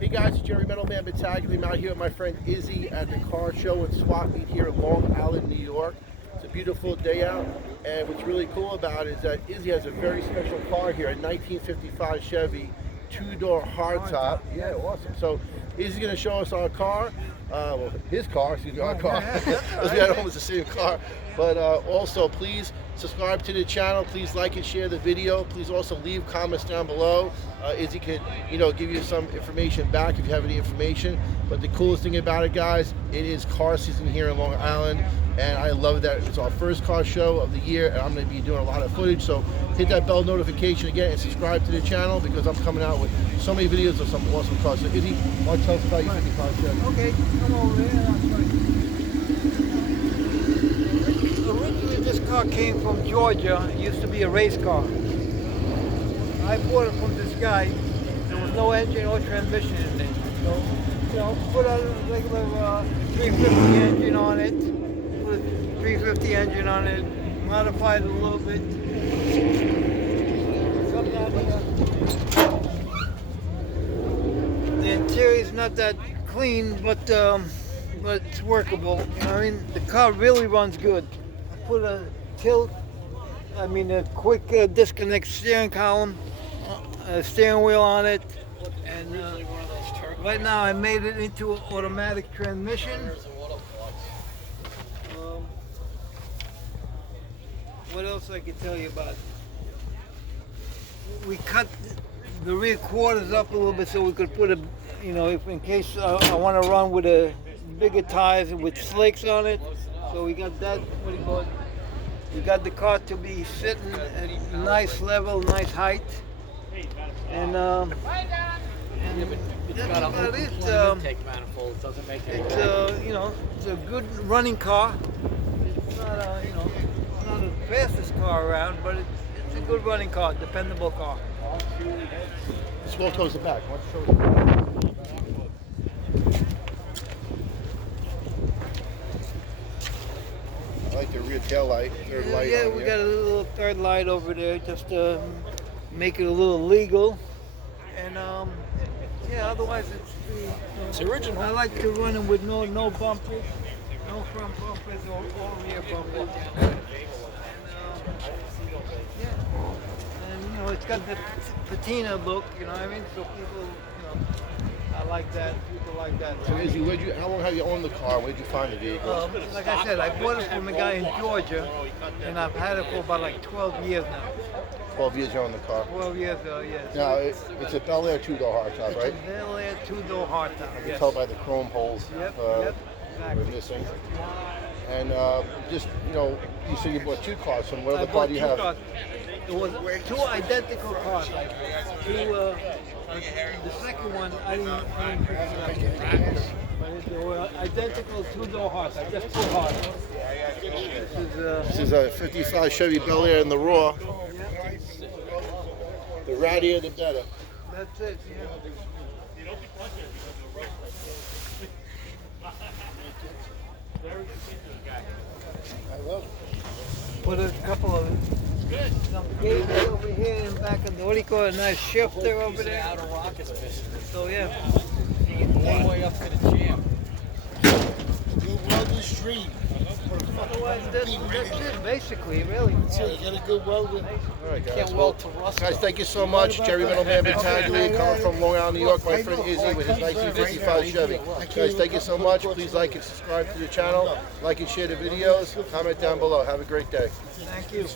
Hey guys, it's Jerry Metalman Battaglia. I'm out here with my friend Izzy at the car show and swap meet here in Long Island, New York. It's a beautiful day out, and what's really cool about it is that Izzy has a very special car here, a 1955 Chevy, two-door hardtop. Yeah, awesome. So Izzy's going to show us our car, well, his car, excuse me, our car, because we had almost the same car. But also, please subscribe to the channel. Please like and share the video. Please also leave comments down below. Izzy could, give you some information back if you have any information. But the coolest thing about it, guys, it is car season here in Long Island, and I love that it's our first car show of the year, and I'm going to be doing a lot of footage. So hit that bell notification again and subscribe to the channel because I'm coming out with so many videos of some awesome cars. So Izzy, why don't you tell us about your 55 Chevy? Okay, come over here. Originally, this car came from Georgia. It used to be a race car. I bought it from this guy. There was no engine or transmission in it. So, put a regular 350 engine on it. Put a 350 engine on it. Modified it a little bit. Come down here. The interior is not that clean, but it's workable. I mean, the car really runs good. I put a quick disconnect steering column, steering wheel on it, and right now I made it into an automatic transmission. What else I can tell you about it? We cut the rear quarters up a little bit so we could put a, if in case I want to run with a bigger tires with slicks on it. So we got that, we got the car to be sitting at a nice level, nice height. And that's about it. It's a good running car. It's not not the fastest car around, but it's a good running car, dependable car. Let's go towards the back. Why don't you show us? I like the rear tail light, third light. Yeah, we got a little third light over there just to make it a little legal. And otherwise it's original. I like to run it with no bumpers, no front bumpers or rear bumpers. And it's got the patina look, you know what I mean? So people, I like that. People like that. So Izzy, how long have you owned the car? Where'd you find the vehicle? Like I said, I bought it from a guy in Georgia, and I've had it for about like 12 years now. 12 years you own the car. 12 years ago, yes. Now, it's a Bel Air two-door hardtop, right? It's a Bel Air two-door hardtop. You can tell by the chrome holes Yep, we're exactly. missing. And you said you bought two cars. So what I other car bought do you two have? cars. It was two identical cars. The second one, I didn't pick it up. But they were identical two-door hardtop, just two hardtops. This is a 55 Chevy Bel Air in the raw. The rattier, the better. That's it, yeah. I love it. Put a couple of some gauges over here in the back of the, what do you call it, a nice shifter over there. Outer rocket's missing. So yeah. All the way up to the jam. Good welder's dream. Otherwise, that's it, basically, really. So you got a good welder. All right, guys. Can't weld to rust. Guys, thank you so much. Jerry Metalman Battaglia, coming from Long Island, New York. My friend Izzy with his 1955 Chevy. Guys, thank you so much. Please like and subscribe to the channel. Like and share the videos. Comment down below. Have a great day. Thank you.